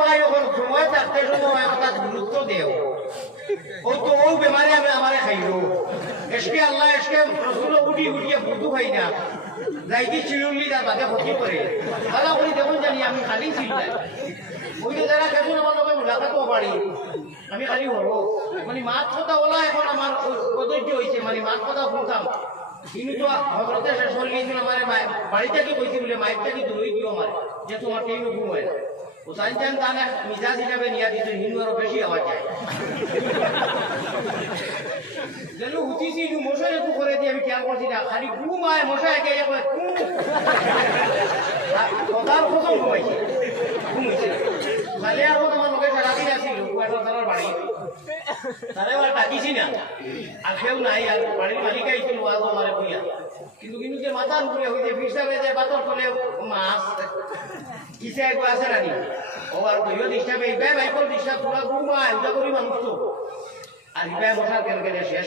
ভাই ওখান সময় থাকতে সময় কথা গুরুত্ব দেও। ও তো ও বেমারে আমি আমারে খাইলো। এসকে আল্লাহ এসকে রসুল উঠি উঠিয়ে বুদ্ধু খাই না। যাইকি চিরুলি তার বাদে ক্ষতি করে তারা করি দেখুন জানি, আমি খালি ছিল ওই যে যারা খেতুন আমার লোকে মুলাকাতও পারি আমি খালি হব মানে মাত কথা বলা এখন আমার প্রযোজ্য হয়েছে মানে মাত কথা শুনতাম। কিন্তু হজরতে শেষ হয়ে গিয়েছিল আমার বাড়িতে কি কইছি বলে? মাইকটা কি দূরই দিও আমার যে তোমার কেউ ঘুম হয় না সাইনচান তানে মিজাজ হিসাবে নিয়ে দিত হিন্দু আরও বেশি দিয়ে আমি খেয়াল করছি না। খালি ঘুম আয় একে একে করে ঘুম কথার খতম ঘুমাইছে ঘুমাইছে কালি আর না। আর কেউ নাই আর বাড়ির মালিক আইছিল কিন্তু কিন্তু যে মাথার উপরে হইতে ফিসাবে মাছ কিসে একবার আছে রানি ও আর কইও ডিস্টার্ব এই বে ভাই কোন ডিস্টার্ব পুরা ঘুমায় উদা করি মানুষ তো। আর ইবাই মশার কেন কেন শেষ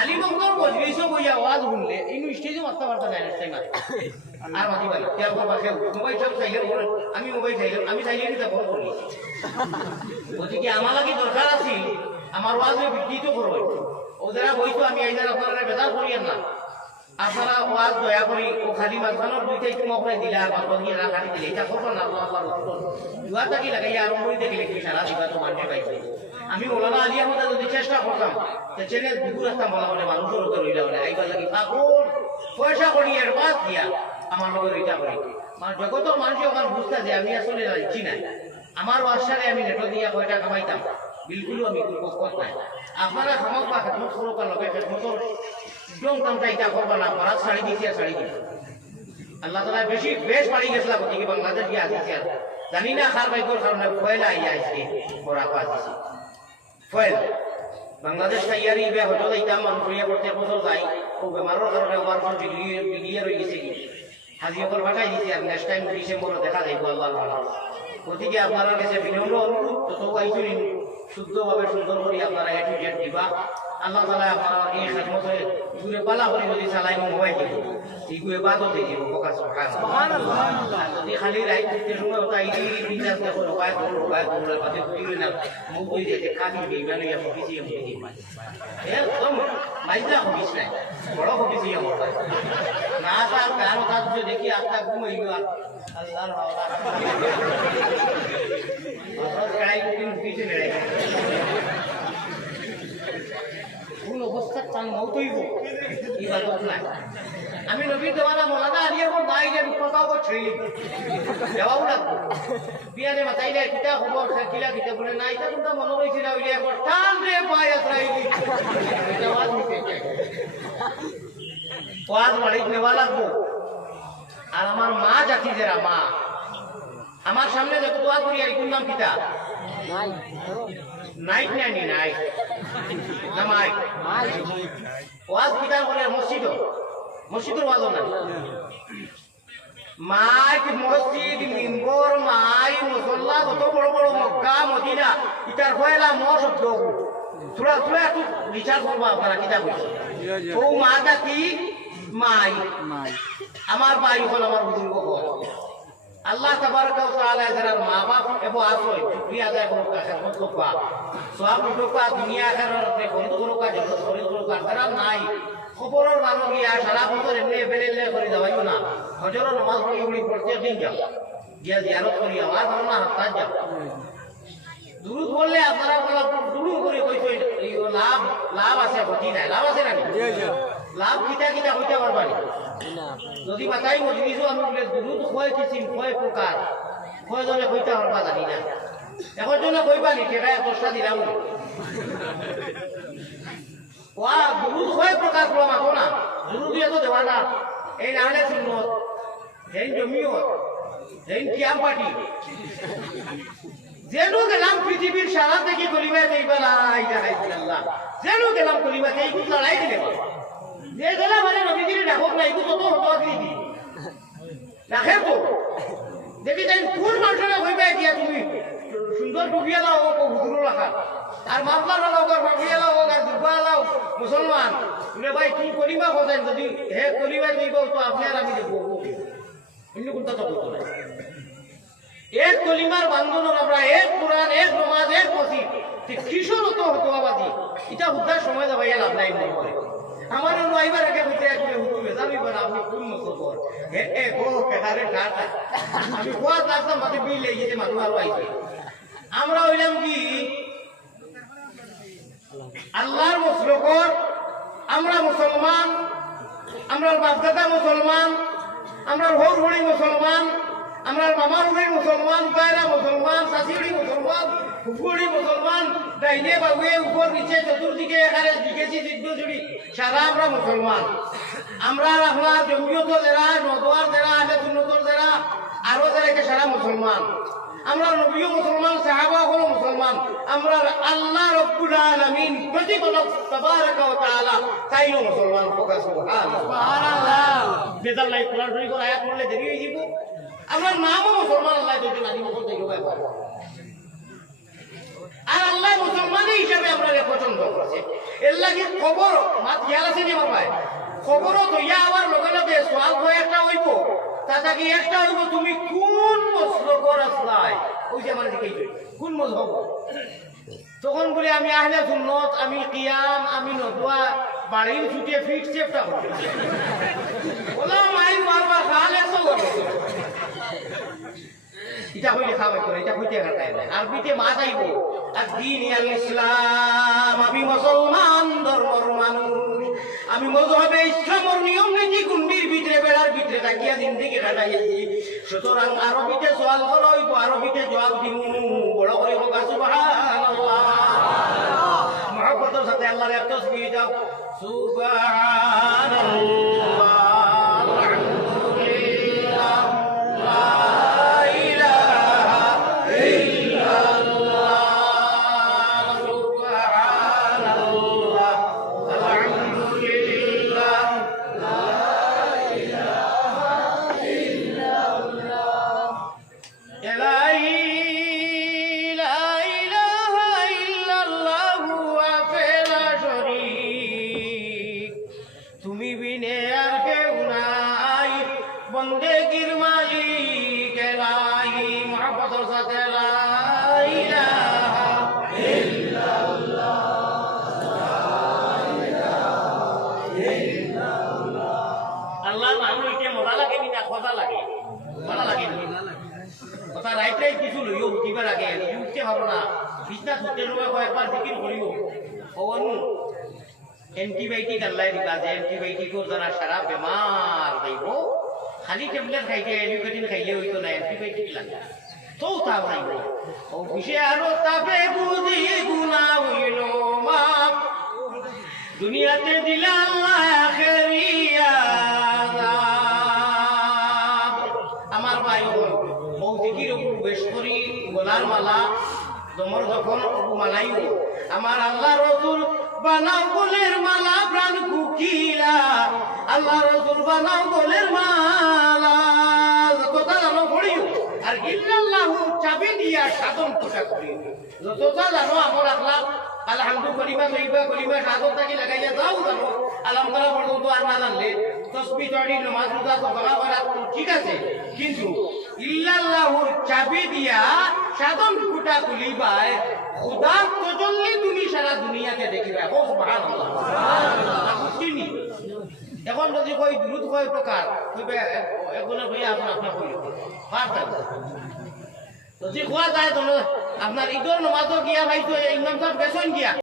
আলী বকর মজলিসও বইয়া আওয়াজ শুনলে ইনু স্টেজে মারতে পারতা নাই নেক্সট টাইম আর মাতি পারি করবা খেল মোবাইল সব করে আমি মোবাইল সাইলেন্ট আমি সাইলেন্ট ফোন করি গতিকে আমার লাগি দরকার আছে, আমার ওয়াজ বিকৃত করব ও যারা বইতো আমি এই যারা আপনারা বেজার করিয়েন না আপনারা ওয়াজ দয়া করি, ও খালি মাঝখানোর দুইটা একটু মকলাই দিলে, আর মাঝখান দিয়ে না খালি দিলে, এটা করব না, আল্লাহ আল্লাহ দুয়া থাকি লাগাই আর মরি দেখলে কি সারা দিবা তো মানতে পাইছে আমি ওলানা আলী আহমদ যদি চেষ্টা করতাম। ছেলে দুপুর আসতাম বলা, বলে মানুষের হতে রইলা বলে, আইবার লাগি পাগল। পয়সা করি এর বাদ দিয়া আমার লগে রইটা করি। মানে জগতের মানুষ ওখানে বুঝতে যে আমি আসলে রাখছি না আমার ওয়াসারে আমি নেটো দিয়া কয়টা কামাইতাম বিলকুল আমি কষ্ট নাই। আপনারা খামক বা খেদমত করো বা লগে খেদমতর একদম কামটা এটা করবা না ভারত শাড়ি দিছি আর শাড়ি দিছি। আল্লাহ তালা বেশি বেশ পাড়ি গেছিলাম বাংলাদেশ গিয়ে আসিছি। আর জানি না খার বাইকর কারণে ফয়লা আইয়া আইসি ওরা পাচ্ছি ফয়েল বাংলাদেশ ইয়ারি ইবে হয়তো যাইতাম মানুষ ইয়ে করতে বছর যাই ও বেমারের কারণে ওয়ার ফোন বিলিয়ে বিলিয়ে রয়ে গেছে। কি হাজিয়কর ভাটাই দিছি আর নেক্সট টাইম ডিসেম্বরে দেখা যাইব আল্লাহ গতিকে আপনারা কাছে বিনম্র অনুরোধ তত আইসুনি শুদ্ধভাবে সুন্দর করে আপনারা এ টু দিবা। আল্লাহ তালা আপনারা এই খেদমতে ইগুলো পালা করে যদি চালাই মোবাইল ইগুলো বাদও দিব প্রকাশ আর যদি খালি রাইট দিতে সময় ওটা ইডি রিচার্জ দেখো লোকায় তো লোকায় তো লোকায় বাদে তুই না মুখ একদম মাইজা অফিস নাই বড় অফিসে আমার না স্যার গান কথা দেখি নেড়ে কোন অবস্থা টান মৌতইব ইবাদত নাই। আমি নবীর দেওয়ানা মৌলানা আলিয়া কোন নাই যে কথাও করছি। দেওয়াও লাগবো। বিয়ারে মাতাইলে কিতা খবর কিলা কিতা বলে না এটা কোনটা মনে রয়েছে না ওইলে একবার টান রে পায় ওয়াজ নিতে বাড়িতে নেওয়া লাগবো। আর আমার মা জাতি যারা মা আমার সামনে যত দোয়া করি, আর কোন নাম কিতা? নাইট নাইনি নাইট না মাই ওয়াজ কিতা করে মসজিদ মসজিদের ওয়াজ না মাইক মসজিদ মিম্বর মাই। মুসল্লা কত বড় বড় মক্কা মদিনা ইটার পয়লা ম শব্দ থোড়া থোড়া একটু বিচার করব আপনারা কিতা বলছে ও মা জাতি মাই। আমার ভাই হল আমার বুজুর্গ আল্লাহ তাবারক ওয়া তাআলা যারা মা বাপ এবং আশ্রয় শুকরিয়া আদায় করুক খেদমত করুক সব লোক দুনিয়া আখিরাতে খরিদ করুক জগৎ খরিদ করুক যারা নাই খবরের মানুষ গিয়া সারা বছর এমনি বেলেলে করে যাওয়াইও না। হজর নামাজ পড়ি উড়ি প্রত্যেক দিন যাও। গিয়া জিয়ারত করি আমার ধারণা হাত্তা যাও। দুরুদ বললে আপনারা বলা দুরু করে কইতো লাভ লাভ আছে ক্ষতি নাই। লাভ আছে নাকি? লাভ কিতা কিতা হইতে পারবানি যদি বাতাই মজলিসও আমি বলে দুরুদ কয় কিসিম কয় প্রকার কয় জনে কইতে পারবা জানি না। এখন জনে কইবা নি টেকায় দশটা দিলাম না। ওয়া দুরুদ কয় প্রকার বলো মাথো না। দুরুদ তো দেওয়া না। এই নাহলে সুন্নত এই জমিও এই কিয়াম পার্টি যেনু গেলাম পৃথিবীর সারা থেকে কলিমা কইবা লা ইলাহা ইল্লাল্লাহ যেনু গেলাম কলিমা কই কুত লড়াই দিলে যে গেলা মানে নবীজির ডাকক নাই কুত তো হতো দিদি রাখে তো। দেখি তাই কোন মানুষরা কইবা দিয়া তুমি? সুন্দর ডুবিয়া দাও ও হুজুর রাখা আর মামলা লাগাও আর মামলা লাগাও আর দুবা লাগাও মুসলমান বলে ভাই, তুমি যদি হে কলিমা দিব তো আপনি আর আমি দেখব এক কলিমার বান্ধন আমরা, এক কোরআন, এক নমাজ, এক মসজিদ কিশোর তো হতো আবাদি এটা উদ্ধার সময় যাবাই লাভ নাই মনে করে আমার হইতে এক করে হুকুমে যাবি বড় আপনি কোন মুসলমান হে এ গো কেদারে ঠাটা আমি কোয়া লাগতাম মাঝে বিল লেগে যেতে মানুষ আরও আইছে আমরা হইলাম কি? আল্লাহর মুসলকর। আমরা মুসলমান, আমরা বাপদাদা মুসলমান, আমরা হৌর হড়ি মুসলমান, আমরা মামার হড়ি মুসলমান পায়রা মুসলমান শাশুড়ি মুসলমান। ফুফুড়ি মুসলমান ডাইনে বাবুয়ে উপর নিচে চতুর্দিকে এখানে দিকেছি দিগ্গ জুড়ি সারা আমরা মুসলমান আমরা আপনার জমিয়ত যারা নদোয়ার যারা আহলে সুন্নতর যারা আরও যারা এটা সারা মুসলমান আমরা নবীও মুসলমান সাহাবা হলো মুসলমান আমরা আল্লাহ রব্বুল আলামিন প্রতিপালক তাবারাকা ওয়া তাআলা তাইও মুসলমান ফোকাস সুবহানাল্লাহ। বেজাল নাই কোরআন শরীফের আয়াত পড়লে দেরি হয়ে যাব। আমরা নামও মুসলমান আল্লাহ যদি নানি মুসলমান পাবো আর আল্লাহ মুসলমান হিসাবে আমরা পছন্দ করছে। এর লাগে খবর মাত ইয়াল আছে নি খবরও তো, ইয়া লগে লগে সোয়াল একটা হইব কি একটা হইব? তুমি কোন ওই যে আমার দিকে কোন তখন বলে, আমি আহলে সুন্নত, আমি কিয়াম, আমি নদুয়া বাড়ির ছুটে ফিট চেপটা বললাম আইন বারবার খালে সব এটা হইলে খাওয়াই করে, এটা হইতে ঘাটাই নাই। আর বিতে মা চাইব আর দিন ইসলাম, আমি মুসলমান, ধর্মর মানুষ। আমি মজহবে ইসলামর নিয়ম নীতি গুন্ডির ভিতরে বেড়ার ভিতরে থাকিয়া জিন্দিগি কাটাইছি সুতরাং আরবিতে সওয়াল করো আরবিতে জবাব দিমু। বড় করে হোক, সুবহানাল্লাহ। মহব্বতের সাথে আল্লাহর তসবিহ দাও। সুবহানাল্লাহ। লইও উঠিবার আগে উঠতে পারো না। বিছনা ছুটে রোগে কয়েকবার জিকির করিও অবনু এন্টিবায়োটিক আল্লাহ দিবা যে এন্টিবায়োটিকর দ্বারা সারা বেমার খালি খাইতে খাইলে হইতো না এন্টিবায়োটিক লাগে। দুনিয়াতে দিলা আল্লাহ গোলার মালা তোমার যখন মালাইও আমার আল্লাহ রসুল বানাও গোলের মালা, প্রাণ কুকিলা আল্লাহ রসুল বানাও গোলের মালা। কথা জানো পড়িও, আর ইল্লাল্লাহু চাবি দিয়া সাধন কোটা করিও। যতটা জানো আমার আল্লাহ, আলহামদু কলিমা কইবা কলিমা সাধন থাকি লাগাইয়া যাও জানো আলাম করা পর্যন্ত আর না জানলে, তসবি তড়ি নমাজ, রোজা করা ঠিক আছে। কিন্তু ইল্লাল্লাহুর চাবি দিয়া সাধন কুটা খুলিবাই খুদার তজল্লি তুমি সারা দুনিয়াকে দেখিবা। ও সুবহানাল্লাহ। এখন যদি কই দ্রুত কয় প্রকার, কইবে আপনার কইল পাঁচ যদি খোয়া যায় তো আপনার ঈদর নমাজও গিয়া ভাইতো ইমাম সাহেব গেছেন গিয়া।